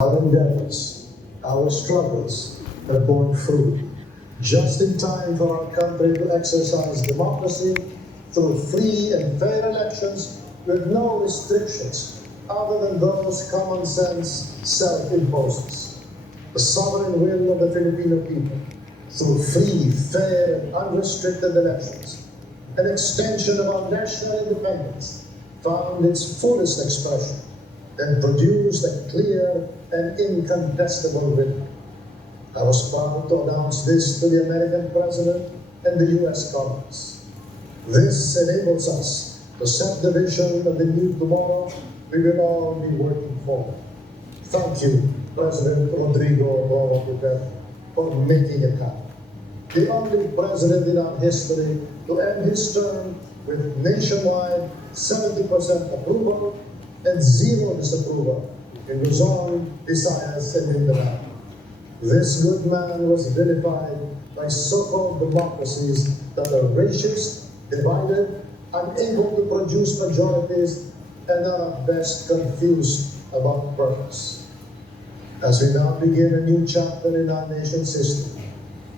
Our endeavors, our struggles have borne fruit, just in time for our country to exercise democracy through free and fair elections with no restrictions other than those common sense self-imposes. The sovereign will of the Filipino people through free, fair, and unrestricted elections, an extension of our national independence found its fullest expression and produced a clear and incontestable winner. I was proud to announce this to the American President and the U.S. Congress. This enables us to set the vision of the new tomorrow we will all be working for. Thank you, President Rodrigo Roa Duterte, for making it happen. The only president in our history to end his term with nationwide 70% approval and zero disapproval in Luzon, Visayas, and Mindanao. This good man was vilified by so-called democracies that are racist, divided, unable to produce majorities, and are at best confused about purpose. As we now begin a new chapter in our nation's history,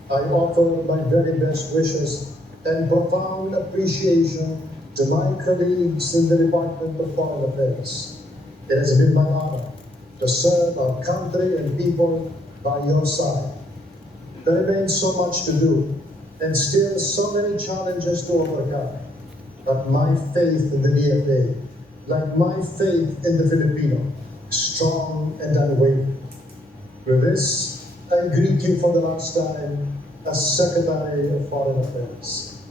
I offer my very best wishes and profound appreciation to my colleagues in the Department of Foreign Affairs. It has been my honor to serve our country and people by your side. There remains so much to do and still so many challenges to overcome. But my faith in the DFA, like my faith in the Filipino, is strong and unwavering. With this, I greet you for the last time as Secretary of Foreign Affairs.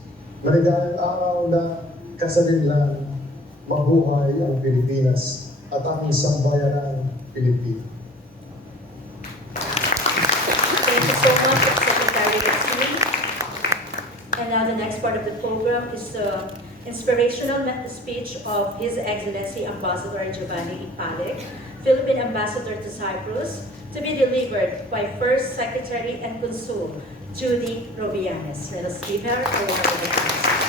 Maligayang araw na kasalinlan, mabuhay ang Pilipinas at ang sambayanang Pilipino. Thank you so much, Secretary H.E. And now the next part of the program is the inspirational speech of His Excellency Ambassador Giovanni E. Palec, Philippine Ambassador to Cyprus, to be delivered by First Secretary and Consul Judy Robianes. Let us give her a round of applause.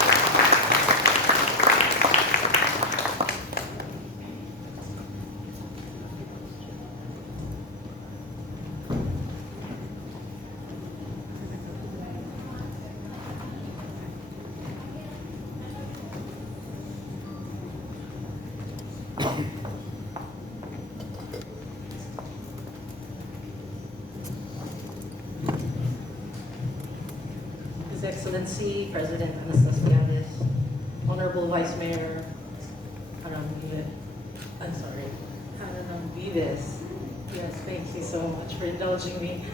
His Excellency President Annastasiades, Honorable Vice Mayor Charalambides. Yes, thank you so much for indulging me.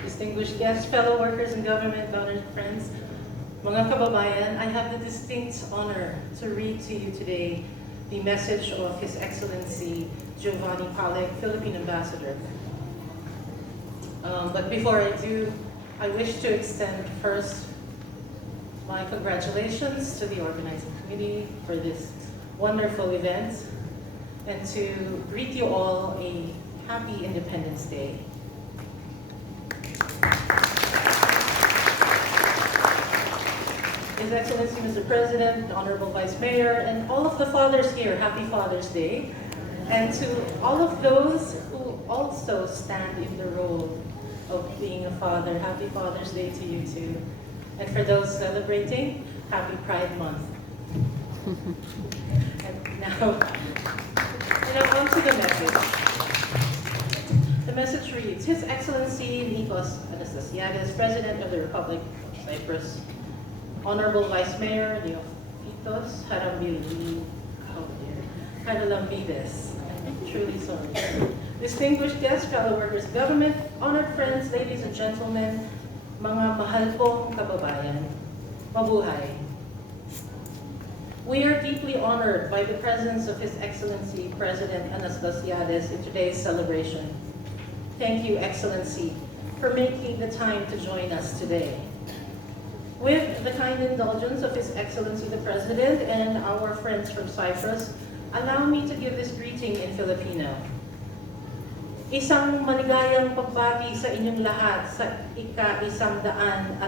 Distinguished guests, fellow workers in government, honored friends, mga kababayan, I have the distinct honor to read to you today the message of His Excellency Giovanni Palec, Philippine Ambassador. But before I do, I wish to extend first my congratulations to the organizing committee for this wonderful event and to greet you all a happy Independence Day. His Excellency Mr. President, Honorable Vice Mayor, and all of the fathers here, happy Father's Day. And to all of those who also stand in the role of being a father, happy Father's Day to you too. And for those celebrating, happy Pride Month. And now on to the message. The message reads, His Excellency Nicos Anastasiades, President of the Republic of Cyprus, Honorable Vice Mayor Neophytos Charalambides. I'm truly sorry. Distinguished guests, fellow workers of government, honored friends, ladies and gentlemen, mga mahal pong kababayan, mabuhay. We are deeply honored by the presence of His Excellency President Annastasiades in today's celebration. Thank you, Excellency, for making the time to join us today. With the kind indulgence of His Excellency the President and our friends from Cyprus, allow me to give this greeting in Filipino. Isang maligayang pagbati sa inyong lahat sa ika-124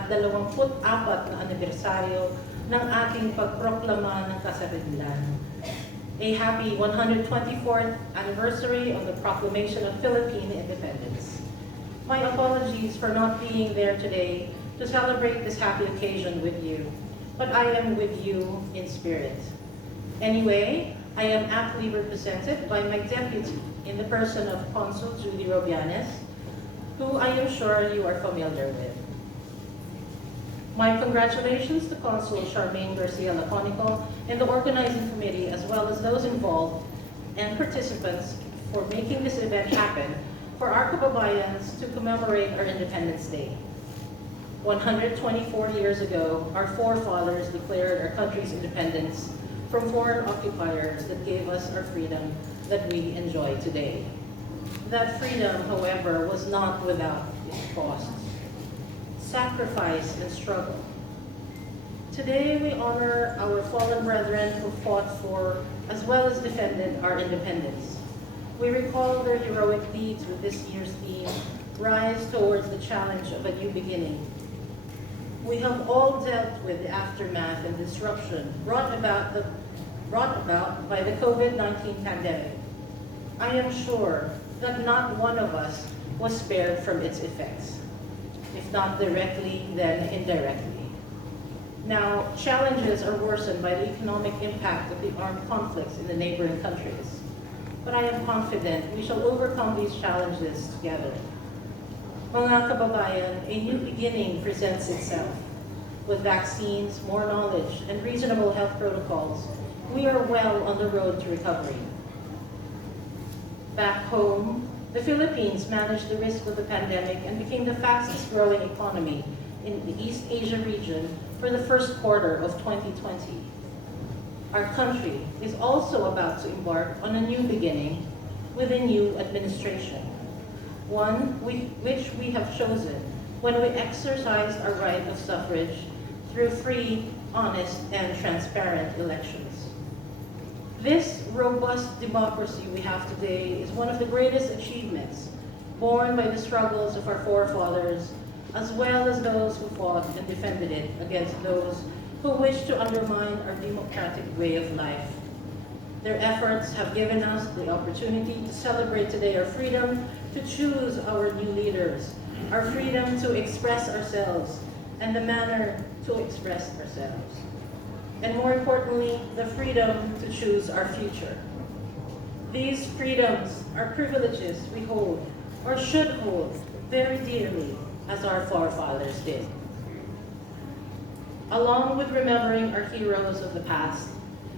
na anibersaryo ng ating pagproklama ng kasarinlan. A happy 124th anniversary of the Proclamation of Philippine Independence. My apologies for not being there today to celebrate this happy occasion with you, but I am with you in spirit. Anyway, I am aptly represented by my deputy in the person of Consul Judy Robianes, who I am sure you are familiar with. My congratulations to Consul Charmagne Garcia-Laconico and the organizing committee, as well as those involved and participants for making this event happen for our kababayans to commemorate our Independence Day. 124 years ago, our forefathers declared our country's independence from foreign occupiers that gave us our freedom that we enjoy today. That freedom, however, was not without its costs, sacrifice, and struggle. Today, we honor our fallen brethren who fought for, as well as defended, our independence. We recall their heroic deeds with this year's theme, Rise Towards the Challenge of a New Beginning. We have all dealt with the aftermath and disruption brought about by the COVID-19 pandemic. I am sure that not one of us was spared from its effects, if not directly, then indirectly. Now, challenges are worsened by the economic impact of the armed conflicts in the neighboring countries. But I am confident we shall overcome these challenges together. Mga kababayan, a new beginning presents itself. With vaccines, more knowledge, and reasonable health protocols, we are well on the road to recovery. Back home, the Philippines managed the risk of the pandemic and became the fastest growing economy in the East Asia region for the first quarter of 2020. Our country is also about to embark on a new beginning with a new administration, one which we have chosen when we exercised our right of suffrage through free, honest, and transparent elections. This robust democracy we have today is one of the greatest achievements born by the struggles of our forefathers, as well as those who fought and defended it against those who wish to undermine our democratic way of life. Their efforts have given us the opportunity to celebrate today our freedom to choose our new leaders, our freedom to express ourselves, and the manner to express ourselves. And more importantly, the freedom to choose our future. These freedoms are privileges we hold, or should hold, very dearly, as our forefathers did. Along with remembering our heroes of the past,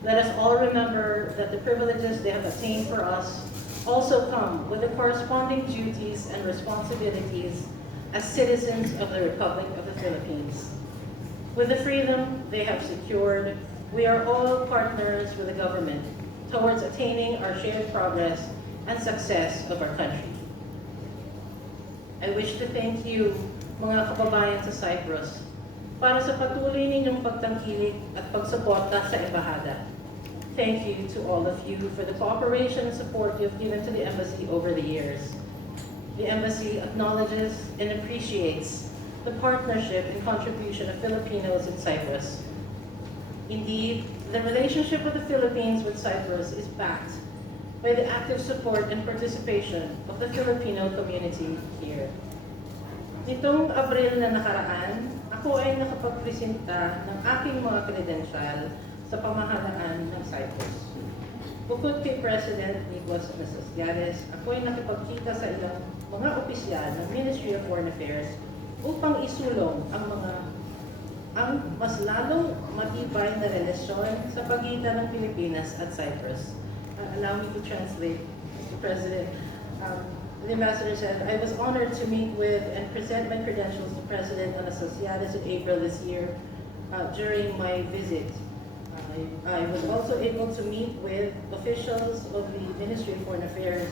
let us all remember that the privileges they have attained for us also come with the corresponding duties and responsibilities as citizens of the Republic of the Philippines. With the freedom they have secured, we are all partners with the government towards attaining our shared progress and success of our country. I wish to thank you, mga kababayan sa Cyprus, para sa patuloy ninyong pagtangkilik at pagsuporta sa embahada. Thank you to all of you for the cooperation and support you have given to the Embassy over the years. The Embassy acknowledges and appreciates the partnership and contribution of Filipinos in Cyprus. Indeed, the relationship of the Philippines with Cyprus is backed by the active support and participation of the Filipino community here. Nitong Abril na nakaraan, ako ay nakapagpresenta ng aking mga kredensyal sa pamahalaan ng Cyprus. Bukod kay President Nicos Anastasiades, ako ay nakipagkita sa ilang mga opisyal ng Ministry of Foreign Affairs upang isulong ang mas lalong matibay na relasyon sa pagitan ng Pilipinas at Cyprus. Allow me to translate, Mr. President. The ambassador said, I was honored to meet with and present my credentials to President Annastasiades in April this year during my visit. I was also able to meet with officials of the Ministry of Foreign Affairs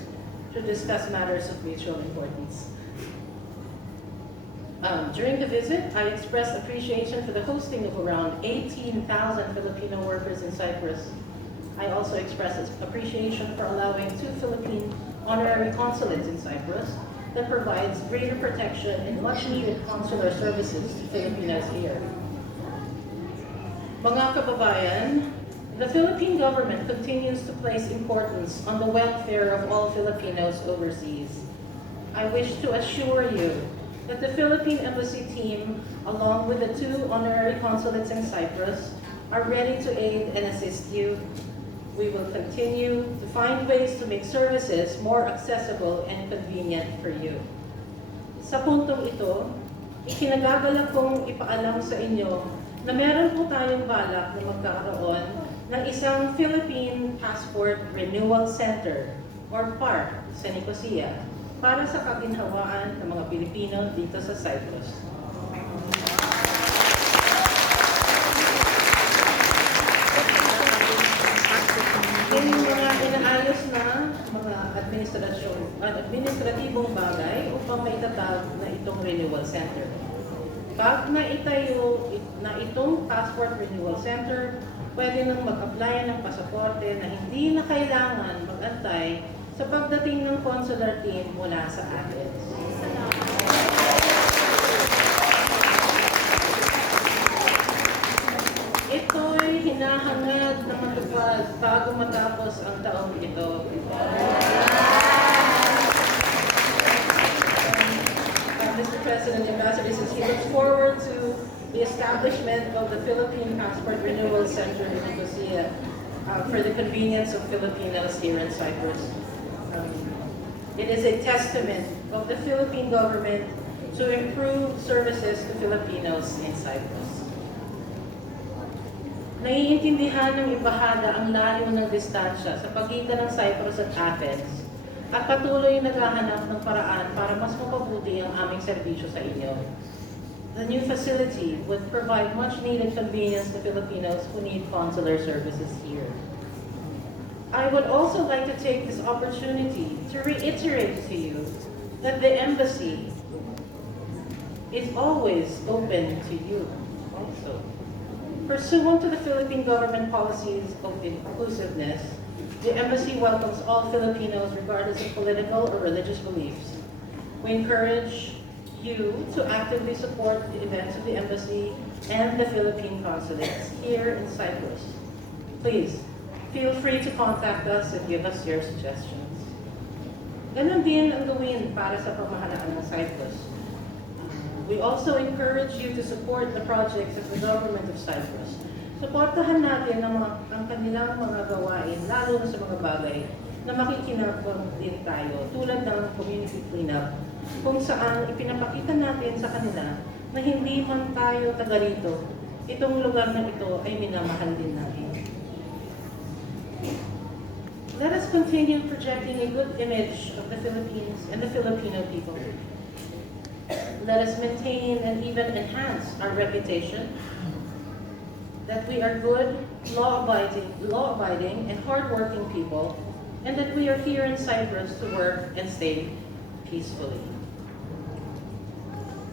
to discuss matters of mutual importance. During the visit, I expressed appreciation for the hosting of around 18,000 Filipino workers in Cyprus. I also expressed appreciation for allowing 2 Philippine Honorary Consulates in Cyprus that provides greater protection and much-needed consular services to Filipinos here. Mga kababayan, The Philippine government continues to place importance on the welfare of all Filipinos overseas. I wish to assure you that the Philippine Embassy team, along with the 2 honorary consulates in Cyprus, are ready to aid and assist you. We will continue to find ways to make services more accessible and convenient for you. Sa puntong ito, ikinagagalak kong ipaalam sa inyo na meron po tayong balak na magkakaroon ng isang Philippine Passport Renewal Center or PARC sa Nicosia para sa kaginhawaan ng mga Pilipino dito sa Cyprus. Yung mga inaayos na mga administratibong bagay upang maitatag na itong renewal center. Pag naitayo na itong passport renewal center, pwede nang mag-apply ng pasaporte na hindi na kailangan mag-antay sa pagdating ng consular team mula sa Athens. Ito'y hinahangad na matupad bago matapos ang taong ito. Mr. President, Ambassador says he looks forward to the establishment of the Philippine Passport Renewal Center in Nicosia for the convenience of Filipinos here in Cyprus. It is a testament of the Philippine government to improve services to Filipinos in Cyprus. Naiintindihan ng Embahada ang layo ng distansya sa pagitan ng Cyprus at Athens at patuloy naghahanap ng paraan para mas mapabuti ang aming serbisyo sa inyo. The new facility would provide much needed convenience to Filipinos who need consular services here. I would also like to take this opportunity to reiterate to you that the Embassy is always open to you also. Pursuant to the Philippine government policies of inclusiveness, the Embassy welcomes all Filipinos regardless of political or religious beliefs. We encourage you to actively support the events of the Embassy and the Philippine consulates here in Cyprus. Please, feel free to contact us and give us your suggestions. Ganon din ang gawin para sa pamahalaan ng Cyprus. We also encourage you to support the projects of the government of Cyprus. Suportahan natin ang kanilang mga gawain, lalo na sa mga bagay na makikinabang din tayo, tulad ng community cleanup, kung saan ipinapakita natin sa kanila na hindi man tayo taga rito, itong lugar na ito ay minamahal din natin. Let us continue projecting a good image of the Philippines and the Filipino people. Let us maintain and even enhance our reputation that we are good, law-abiding, and hard-working people, and that we are here in Cyprus to work and stay peacefully.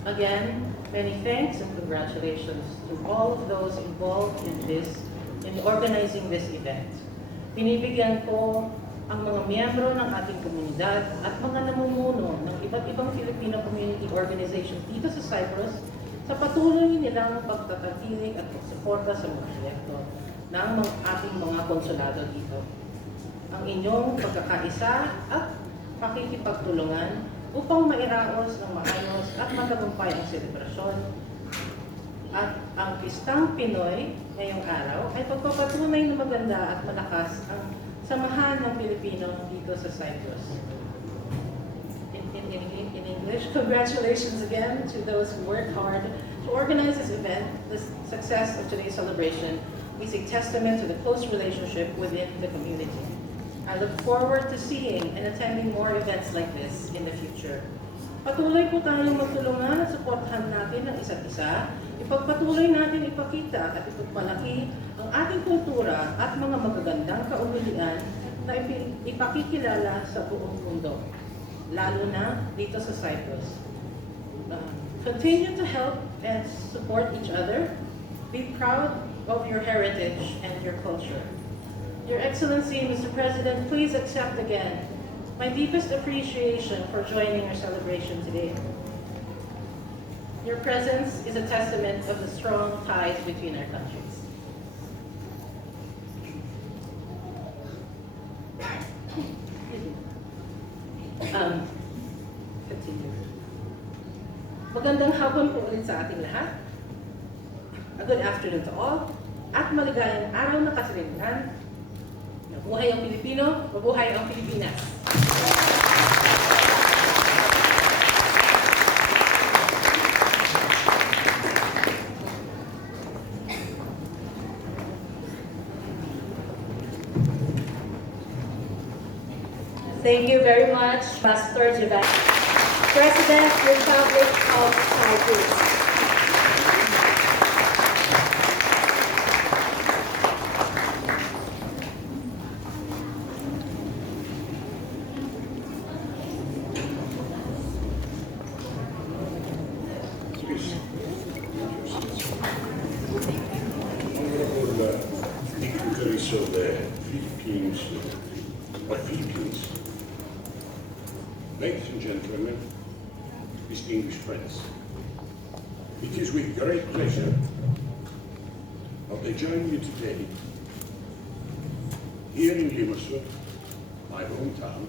Again, many thanks and congratulations to all of those involved in organizing this event. Binibigyan ko ang mga miyembro ng ating komunidad at mga namumuno ng iba't ibang Filipino community organizations dito sa Cyprus sa patuloy nilang pagtatangkilik at pagsuporta sa mga proyekto ng ating mga konsulado dito. Ang inyong pagkakaisa at pakikipagtulungan upang mairaos ng maayos at matagumpay ang selebrasyon at ang Pistang Pinoy ngayong araw ay pagpapatunay na maganda at malakas ang samahan ng Pilipino dito sa Cyprus. In English, congratulations again to those who worked hard to organize this event. The success of today's celebration is a testament to the close relationship within the community. I look forward to seeing and attending more events like this in the future. Patuloy po tayong magtulungan at suportahan natin ang isa't isa. Ipagpatuloy natin ipakita at ipagpalaki ang ating kultura at mga magagandang kaugalian na ipakikilala sa buong mundo, lalo na dito sa Cyprus. Continue to help and support each other. Be proud of your heritage and your culture. Your Excellency, Mr. President, please accept again my deepest appreciation for joining our celebration today. Your presence is a testament of the strong ties between our countries. to you. Magandang hapon po ulit sa ating lahat. A good afternoon to all. At maligayang araw na kasalinan. Mabuhay ang Pilipino, mabuhay ang Pilipinas. Thank you very much, Pastor Giovanni, President, Republic of Cyprus. Honorable dignitaries of the Philippines, ladies and gentlemen, distinguished friends, it is with great pleasure that I join you today here in Limassol, my hometown,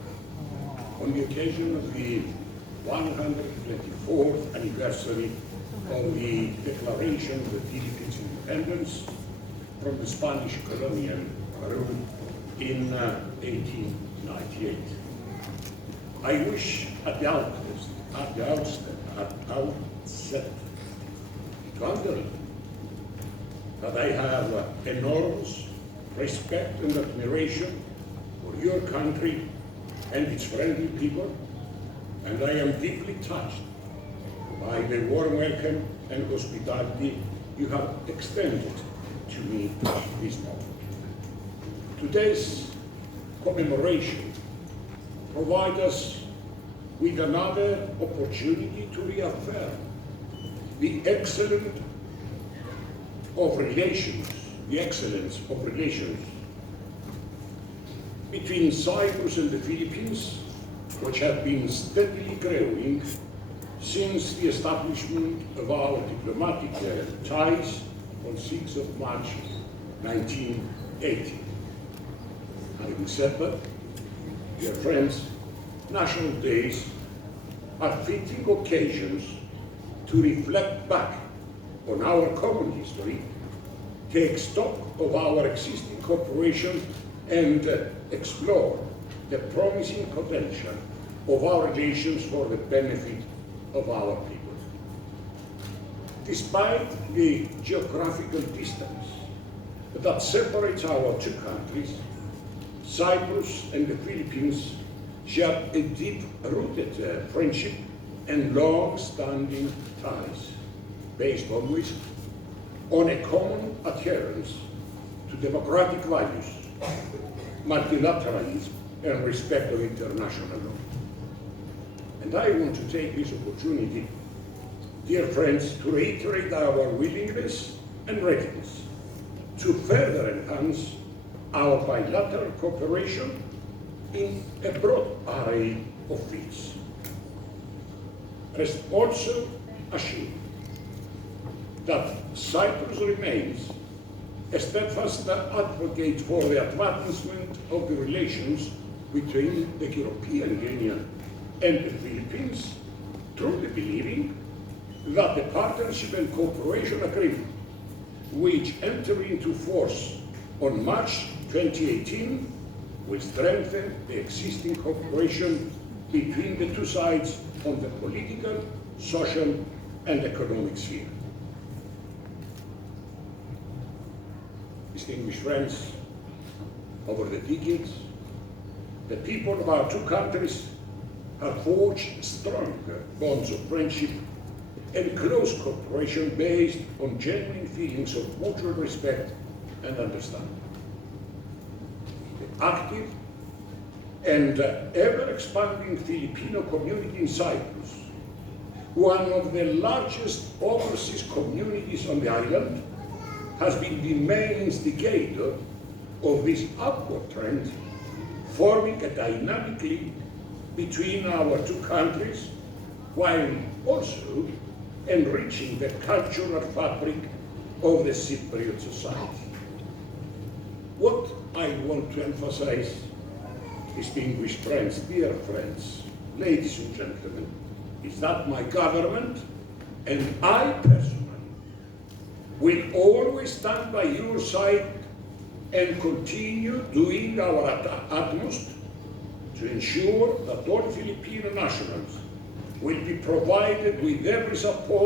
on the occasion of the 124th anniversary of the Declaration of the Philippine Independence from the Spanish colonial rule in 1898. I wish at the outset to underline that I have enormous respect and admiration for your country and its friendly people, and I am deeply touched by the warm welcome and hospitality you have extended to me this morning. Today's commemoration provides us with another opportunity to reaffirm the excellence of relations between Cyprus and the Philippines, which have been steadily growing since the establishment of our diplomatic ties on 6th of March 1980. Having said that, dear friends, national days are fitting occasions to reflect back on our common history, take stock of our existing cooperation, and explore the promising potential of our relations for the benefit of our people. Despite the geographical distance that separates our two countries, Cyprus and the Philippines share a deep-rooted friendship and long-standing ties, based always on a common adherence to democratic values, multilateralism, and respect of international law. And I want to take this opportunity, dear friends, to reiterate our willingness and readiness to further enhance our bilateral cooperation in a broad array of fields. Rest also assured that Cyprus remains a steadfast advocate for the advancement of the relations between the European Union and the Philippines, truly believing that the Partnership and Cooperation Agreement, which entered into force on March 2018, will strengthen the existing cooperation between the two sides on the political, social, and economic sphere. Distinguished friends, over the decades, the people of our two countries have forged strong bonds of friendship and close cooperation based on genuine feelings of mutual respect and understanding. The active and ever-expanding Filipino community in Cyprus, one of the largest overseas communities on the island, has been the main instigator of this upward trend, forming a dynamic link between our two countries, while also enriching the cultural fabric of the Cypriot society. What I want to emphasize, distinguished friends, dear friends, ladies and gentlemen, is that my government and I personally will always stand by your side and continue doing our utmost to ensure that all Filipino nationals will be provided with every support